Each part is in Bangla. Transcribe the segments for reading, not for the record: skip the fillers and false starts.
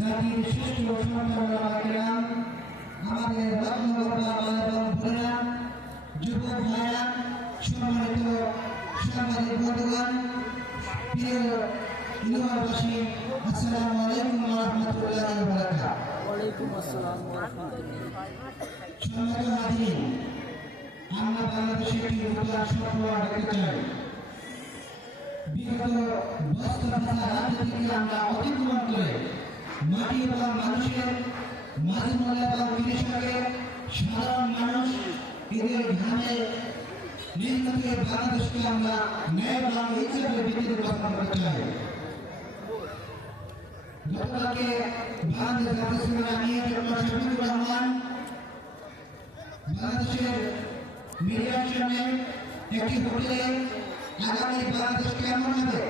জাতির শ্রেষ্ঠ সন্তান আমাদের যুবক ভাইরা সম্মানিত সাংবাদিক বন্ধুগণ প্রিয় ইউনিভার্সিটি আসসালামু আলাইকুম ওয়া রাহমাতুল্লাহি ওয়া বারাকাতুহু। ওয়ালাইকুম আসসালাম ওয়া রাহমাতুল্লাহি। সম্মানিত হাজিরিন, আমরা বাংলাদেশে একটি নতুন স্বপ্ন দেখতে চাই। বিগত বস্ত্রপ্রথা রাজনীতিকে আমরা অতিক্রম করে মাটি এবং মানুষের মাঝমূল এবং কৃষকের সাধারণ মানুষ এদের ঘামে নির্মিত বাংলাদেশকে আমরা ন্যায় এবং ইনসাফের ভিত্তিতে গঠন করতে চাই। গতকালকে বাংলাদেশ জাতীয় আমির ডক্টর শফিকুর রহমান বাংলাদেশের মিডিয়ার জন্য একটি হোটেলে আগামী বাংলাদেশ কেমন হবে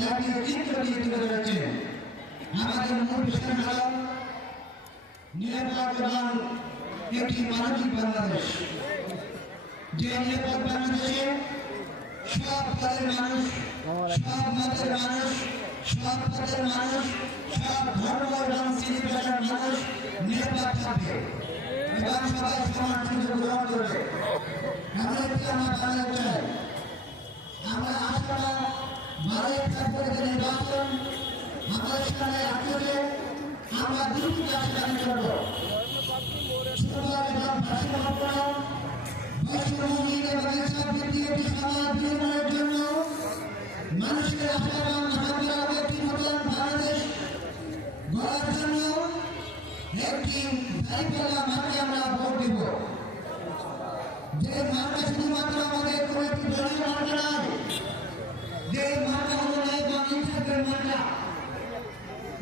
তাকে চিত্র দিয়ে তুলে ধরেছেন। আমাদের মূল বিষয় হল নিরাপদ এবং একটি মানবিক বাংলাদেশ, যে নিরাপদ বাংলাদেশে সব দলের মানুষ, সব মতের মানুষ, সব পথের মানুষ, সব ধর্ম এবং শ্রেণী পেশার মানুষ নিরাপদ থাকবে এবং সবাই সমান সুযোগ গ্রহণ করবে। এমন একটি আমরা বাংলাদেশ চাই। আমরা আশা ভারত সরকারের যে নির্বাচন আমাদের সামনে রাখতে আমরা দুটি কাজ করব। সুতরাং এবং ভাষাভাবনা বৈষম্যহীন এবং ইনসাফভিত্তিক একটি সমাজ নির্মাণের জন্য মানুষের আশা এবং আকাঙ্ক্ষার একটি নতুন বাংলাদেশ গড়ার জন্য একটি দায়িত্বওয়ালা মাঠে আমরা ভোট দেব। যে মাঠটা শুধুমাত্র আমাদের কোনো একটি দলীয় মাঠ নয়, যে মাঠটা হলো ন্যায় এবং ইনসাফের মাঠটা,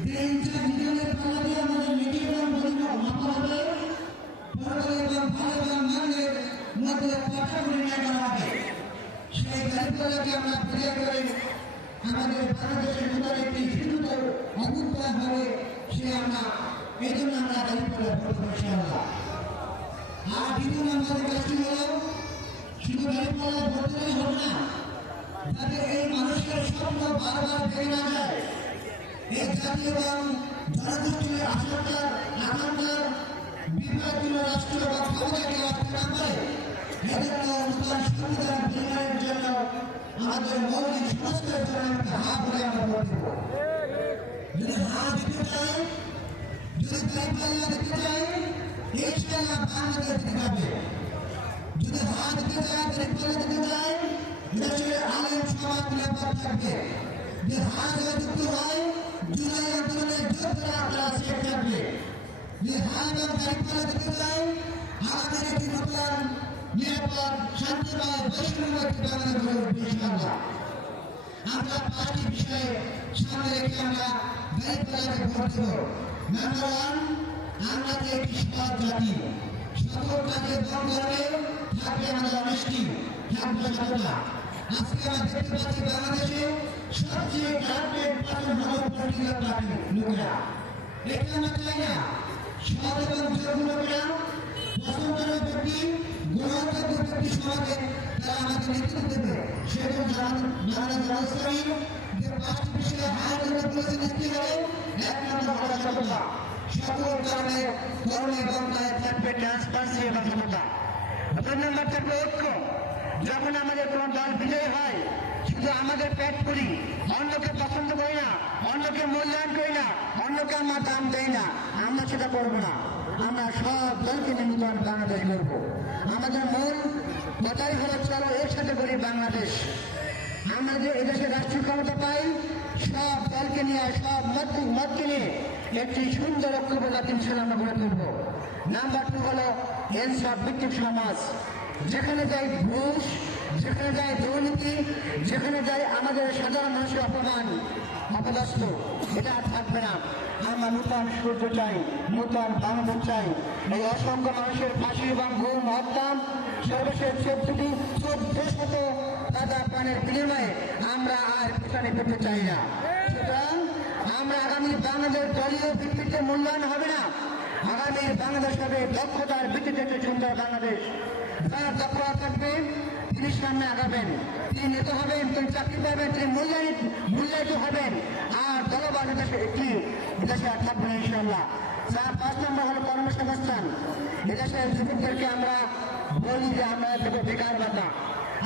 যে ইনসাফ জীবনের পাল্লাতে আমাদের নীতি এবং পরিমাপ মাপা হবে, পরকালে এবং ভালো এবং মন্দের মধ্যে পার্থক্য নির্ণয় করা হবে। সেই দায়িত্বটাকে আমরা ফিরে করে আমাদের বাংলাদেশের নতুন একটি হিন্দুত্ব অভ্যুত্থান হবে, সে আমরা এই জন্য আমরা দায়িত্বটা ভোট করবো ইনশাআল্লাহ। আর দ্বিতীয় আমাদের কাজটি হল শুধু দায়িত্বটা ভোট দিলেই হবে না, যাতে এই মানুষের স্বপ্ন বারবার ভেঙে না যায়, এই জাতি এবং জনগোষ্ঠীর আকাঙ্ক্ষার বিভাগীয় রাষ্ট্র বা ক্ষমতাকে রাখতে না পারে, এজন্য নতুন সংবিধান বিনিময়ের জন্য আমাদের মৌলিক সংস্কারের জন্য একটা হাত ধরে আমরা ভোট দেব। যদি হাত দিতে চাই, যদি দায়িত্ব দিতে চাই, ইনশাআল্লাহ বাংলাদেশ দিতে হবে। যদি হাত দিতে চাই, দায়িত্ব দিতে চাই, দেশের আলেম সমাজ নিরাপদ থাকবে। যে হাত যুক্ত হয়, জুলাই আন্দোলনের যোদ্ধারা তারা সেফ থাকবে। যে হাত এবং দায়িত্ব দিতে চাই, আমাদের একটি নতুন নিরাপদ শান্তিময় বৈষ্ণব একটি বাংলাদেশ গড়ে উঠবে ইনশাআল্লাহ। আমরা পাঁচটি বিষয়ে সামনে রেখে আমরা দায়িত্বটাকে ভোট দেব। নাম্বার ওয়ান, আমরা যে একটি সৎ জাতি, সকল কাজে দম করবে, থাকবে আমাদের অনেস্টি, থাকবে সততা। আজকে আমরা দেখতে পাচ্ছি বাংলাদেশে সবচেয়ে টার্গেট পার্সন হল পলিটিক্যাল পার্টি লোকেরা। এটা আমরা চাই না। সৎ এবং যোগ্য লোকেরা, পছন্দের ব্যক্তি, গ্রহণযোগ্য ব্যক্তি সমাজে তারা আমাদের নেতৃত্ব দেবে। সেজন্য বাংলাদেশ রাজশাহী যে পাঁচটি বিষয়ে হাত ধরে বলেছেন কি হবে, এক নম্বর হল সততা। সকল কারণে করণ এবং তাই থাকবে ট্রান্সপারেন্সি এবং সততা। দুই নম্বর থাকবে ঐক্য। যখন আমাদের কোন দল বিজয়ী হয়, শুধু আমাদের পেট করি, অন্যকে পছন্দ করি না, অন্যকে মূল্যায়ন করি না, অন্যকে আমরা দাম দেই না, আমরা সেটা করবো না। আমরা সব দলকে নিয়ে নতুন বাংলাদেশ করবো। আমাদের মূল কথাই হলো চলো একসাথে করি বাংলাদেশ। আমরা যে এদেশে রাষ্ট্রীয় ক্ষমতা পাই, সব দলকে নিয়ে, সব মতকে নিয়ে একটি সুন্দর ঐক্যবদ্ধ জাতি আমরা গড়ে তুলব। নাম্বার টু হলো ইনসাফ ভিত্তিক সমাজ। যেখানে যাই ঘুষ, যেখানে যাই দুর্নীতি, যেখানে যাই আমাদের সাধারণ মানুষের অপমান, অপদস্থ, এটা আর থাকবে না। আমরা নূতন সূর্য চাই, নূতন বাংলাদেশ চাই। এই অসংখ্য মানুষের ফাঁসি এবং গুম হত্যা, সর্বশেষ 14শত তাজা প্রাণের বিনিময়ে আমরা আর পিছনে পেতে চাই না। সুতরাং আমরা আগামী বাংলাদেশ দলীয় ভিত্তিতে মূল্যায়ন হবে না। আগামীর বাংলাদেশ হবে দক্ষতার ভিত্তিতে একটি সুন্দর বাংলাদেশ। যারা দক্ষতা থাকবে তিনি সামনে আগাবেন, তিনি নেতা হবেন, তিনি চাকরি পাবেন, তিনি মূল্যায়িত হবেন। আর দলবাদ কি এদেশে আর থাকবে না ইনশাআল্লাহ। 5 নম্বর হলো কর্মসংস্থান। এদেশের যুবকদেরকে আমরা বলি যে আমরা দেবো বেকার ভাতা।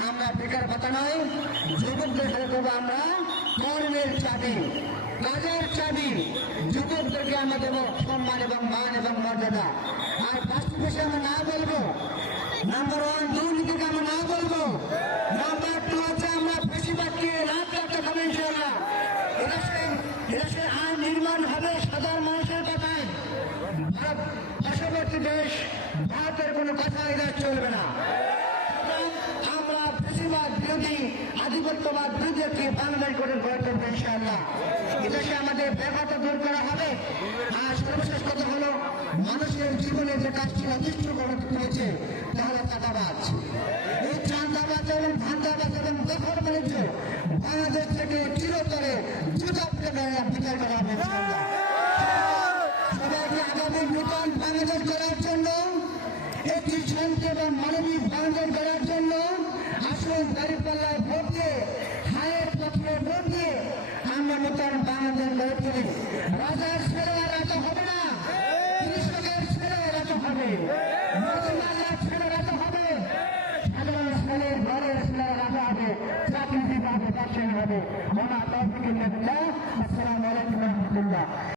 আমরা বেকার ভাতা নয়, যুবকদের হাতে দেবো আমরা কর্মের চাবি, কাজের চাবি। যুবকদেরকে আমরা দেবো সম্মান এবং মান এবং মর্যাদা। আর 5টি বিষয়ে আমরা না বলবো। নাম্বার 1 দুর্নীতিকে আমরা না বলবো। নাম্বার 2 হচ্ছে আমরা বেশিরভাগকে রাত রাখতে হবে ইনশাআল্লাহ। এদেশের আইন নির্মাণ হবে সাধারণ মানুষের কথায়। পার্শ্ববর্তী দেশ ভারতের কোনো কথা এদের চলবে না। আমরা বেশিরভাগ বিরোধী আধিপত্যবাদ বিরোধী একটি বাংলাদেশ গঠন করতে হবে ইনশাআল্লাহ। এদেশে আমাদের ব্যাঘাত দূর করা হবে। আর সর্বশেষ কথা হলো মানুষের জীবনে যে কাজটি অতিষ্ঠ করেছে তা হলো চাঁদাবাজ। এই চাঁদাবাজ এবং ধান্দাবাজ এবং দখল বাণিজ্য বাংলাদেশ থেকে চিরতরে জুতা বিচার করা হবে ইনশাআল্লাহ। সবাইকে আগামী নূতন বাংলাদেশ করার জন্য, একটি শান্তি এবং মানবিক বাংলাদেশ করার জন্য আসুন দাঁড়িপাল্লায় ভোট দিয়ে, হায়ের পথে ভোট দিয়ে আমরা নূতন বাংলাদেশ গড়ে তুলি। রাজার ছেলেরা রাজা হবে না, কৃষকের ছেলে রাজা হবে, মজুমার ছেলে রাজা হবে, সাধারণ ছেলে ঘরের ছেলে রাজা হবে, চাকরিজীবী হবে, ব্যবসায়ী হবে। আসসালামু আলাইকুম ওয়া রাহমাতুল্লাহ।